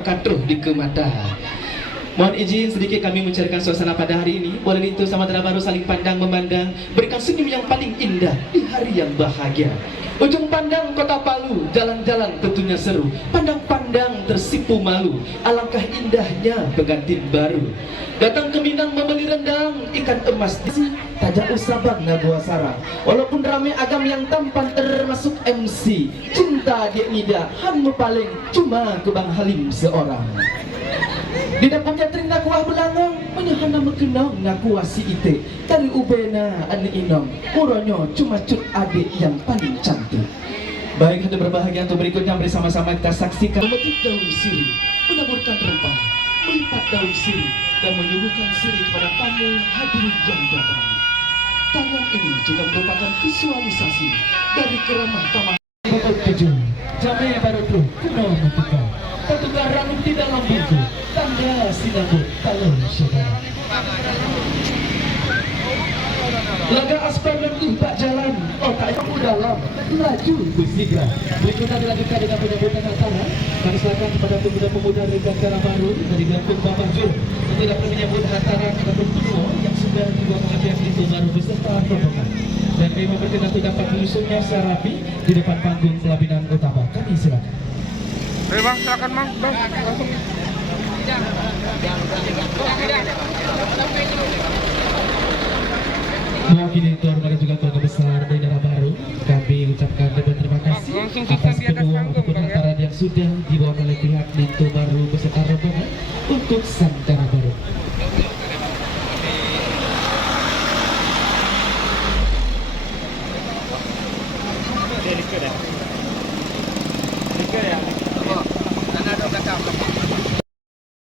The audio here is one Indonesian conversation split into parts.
Katuh di Kemata. Mohon izin sedikit kami menceritakan suasana pada hari ini. Boleh itu Samudra Baru saling pandang memandang, berikan senyum yang paling indah di hari yang bahagia. Ujung pandang kota Palu, jalan-jalan tentunya seru. Pandang-pandang tersipu malu, alangkah indahnya pengantin baru. Datang ke Minang membeli rendang, ikan emas tajak usabang Nagua Sarang. Walaupun ramai agam yang tampan termasuk MC, cinta dia nida, hamu paling cuma ke Bang Halim seorang. Di dapurnya tering nakuah belangang, menyahana mekenang nakuah si ite. Dari ubena ane inom, muronyo cuma cut adik yang paling cantik. Baik, hadirin berbahagia, untuk berikutnya bersama-sama kita saksikan memetik daun sirih, menaburkan rempah, melipat daun sirih dan menyuguhkan sirih kepada tamu hadirin yang datang. Tarian ini juga merupakan visualisasi dari keramah tamah pokok tujuh. Jamai baru tuh kuno metika, petukar rambut di dalam buku, tanda sinambut talon saudara. Laga aspal dan imbak jalan, otak kamu dalam, laju bersigra. Berikutnya dilanjutkan dengan penyambutan acara. Kami silakan kepada pemuda-pemuda dari Negara Baru dari Gampung Bapak Jur untuk dapat menyambut acara ataupun penuh yang sudah dibuat oleh pihak itu baru beserta rombongan. Dan kami memperkenalkan untuk dapat menyusunnya secara rapi di depan panggung pelaminan utama. Kami silakan. Ayo bang, silakan bang, langsung. Mewakili keluarga dan juga keluarga besar dari Negara Baru, kami ucapkan terima kasih atas kedua ataupun hantaran yang sudah dibawa oleh pihak Lito Baru beserta rombongan untuk Sang Negara Baru.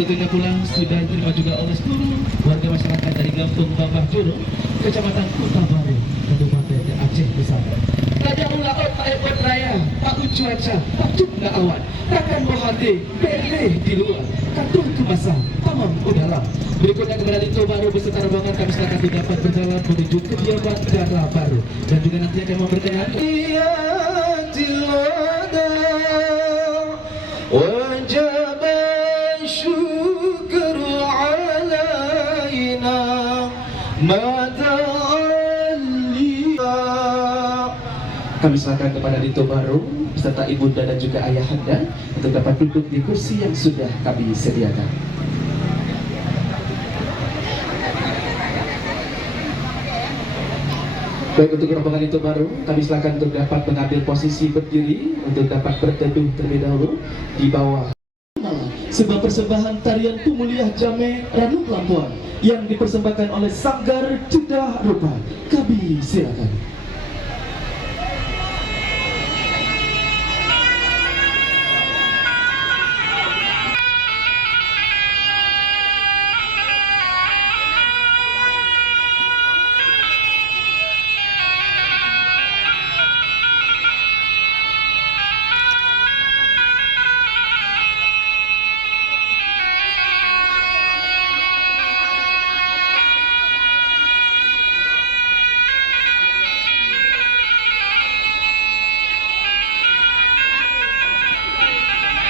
Tentunya pula sudah diterima juga oleh seluruh warga masyarakat dari Gampung Bapak Juru, Kecamatan Kota Baru, Kabupaten Aceh Besar. Raja Mula Pak Epot Raya, Pak Cuaca, Pak Cunda Awan, Rakan Bohade, Bele di luar, Katul Kemasa, Tamam Udalam. Berikutnya kepada Lito Baru beserta rombongan kami silakan dapat berjalan menuju kediaman Negara Baru dan juga nanti akan memperkenalkan wajib syukur alaina kami silakan kepada Lito Baru beserta ibunda dan juga ayahanda untuk dapat duduk di kursi yang sudah kami sediakan. Baik, untuk rombongan Lito Baru kami silakan untuk dapat mengambil posisi berdiri untuk dapat berteduh terlebih dahulu di bawah sebuah persembahan tarian Pemuliah Jamai Ranu Pelampuan yang dipersembahkan oleh Sanggar Cedah Rupa. Kami silakan.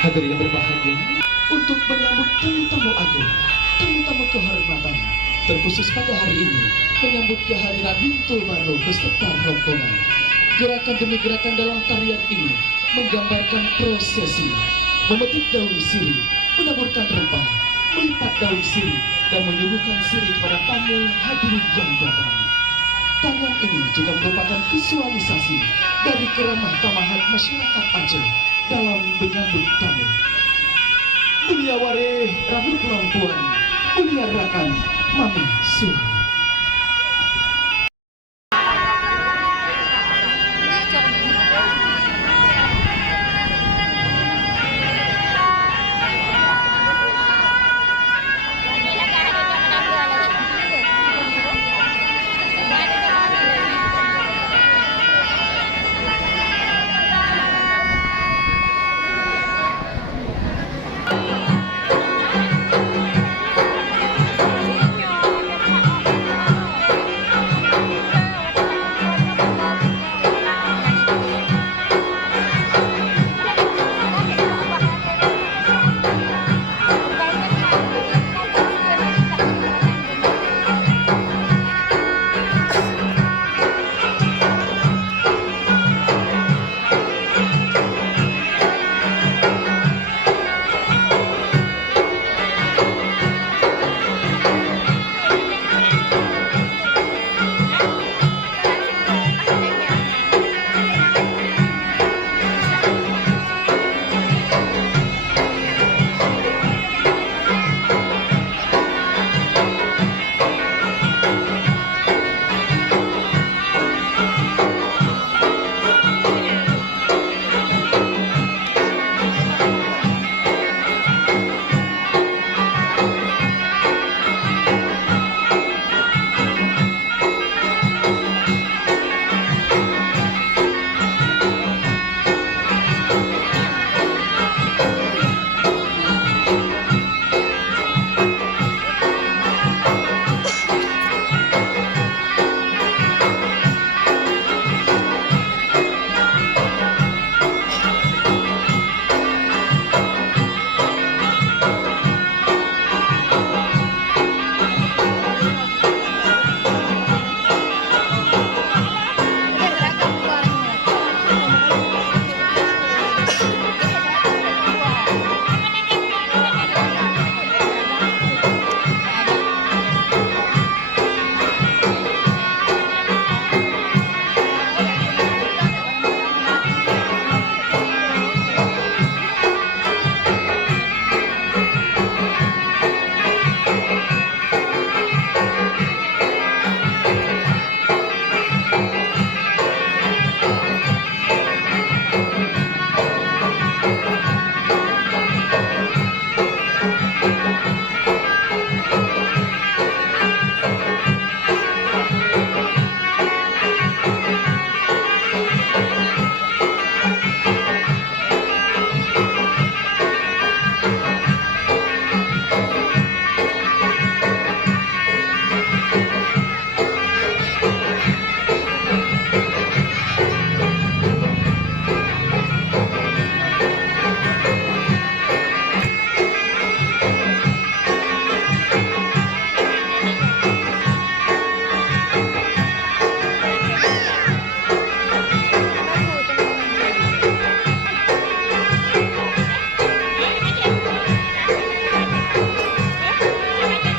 Hadirin yang berbahagia, untuk menyambut tamu-tamu agung, tamu-tamu kehormatan, terkhusus pada hari ini menyambut kehadiran Lito Baru beserta rombongan. Gerakan demi gerakan dalam tarian ini menggambarkan prosesi memetik daun sirih, menaburkan rempah, melipat daun sirih dan menyuguhkan sirih kepada tamu hadirin yang datang. Tarian ini juga merupakan visualisasi dari keramah tamahan masyarakat Aceh dalam menyambut tamu. Mulia Wareh Ranu Pelampuan, mulia Rakan Mami Suha.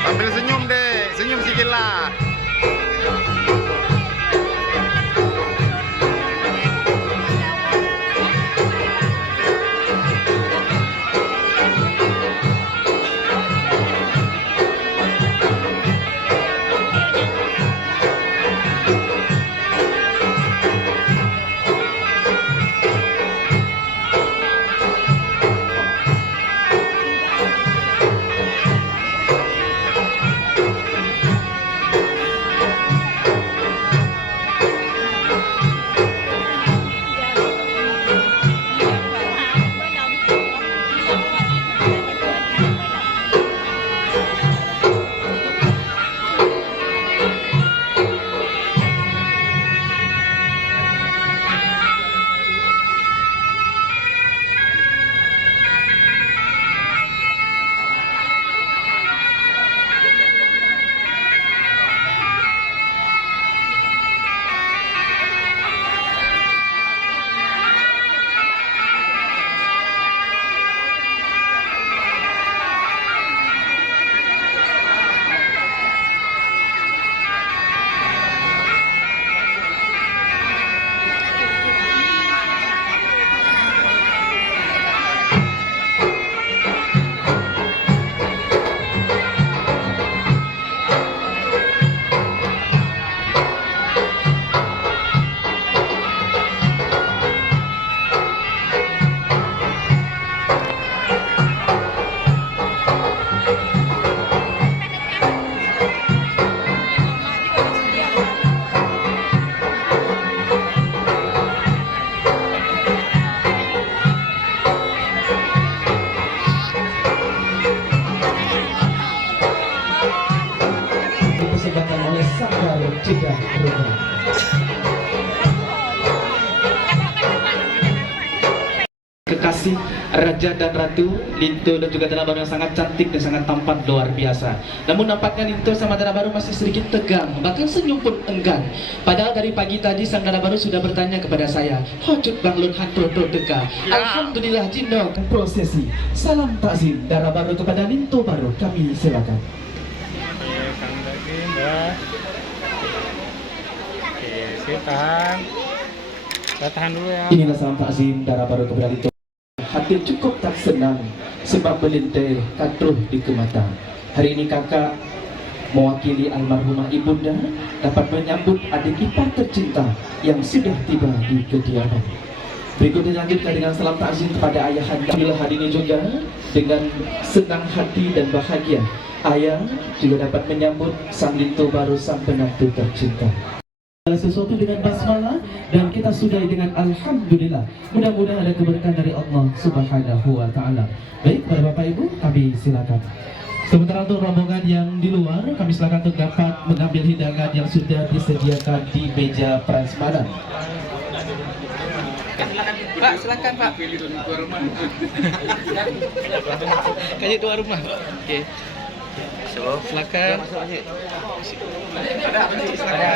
Sambil senyum deh, senyum sikit lah. Dipersembahkan oleh Sanggar Jeddah Ruga. Kekasih Raja dan Ratu Linto dan juga Dara Baru yang sangat cantik dan sangat tampan luar biasa. Namun nampaknya Linto sama Dara Baru masih sedikit tegang, bahkan senyum pun enggan. Padahal dari pagi tadi sang Dara Baru sudah bertanya kepada saya, "Hojut Bang Lun Hantro Deka." Alhamdulillah Jino prosesi. Salam takzim Dara Baru kepada Linto Baru. Kami silakan. Tahan lagi, Mbak. Oke, sip, tahan. Kita tahan dulu ya. Inilah salam takzim Dara Baru kepada Linto. Hati cukup tak senang sebab melintai katruh di kemata. Hari ini kakak mewakili almarhumah ibunda dapat menyambut adik ipar tercinta yang sudah tiba di kediaman. Berikut dilanjutkan dengan salam takzim kepada ayahanda. Bila hari ini juga dengan senang hati dan bahagia, ayah juga dapat menyambut sang Linto Baru, sang penantu tercinta. Sesuatu dengan basmalah dan kita sudahi dengan alhamdulillah. Mudah-mudahan ada keberkahan dari Allah Subhanahu wa taala. Baik, para Bapak Ibu, kami silakan. Sementara untuk rombongan yang di luar, kami silakan untuk dapat mengambil hidangan yang sudah disediakan di meja prasmanan. Pak, silakan Pak. Kasih tuan rumah. Oke. So, silakan. Ada. Ada.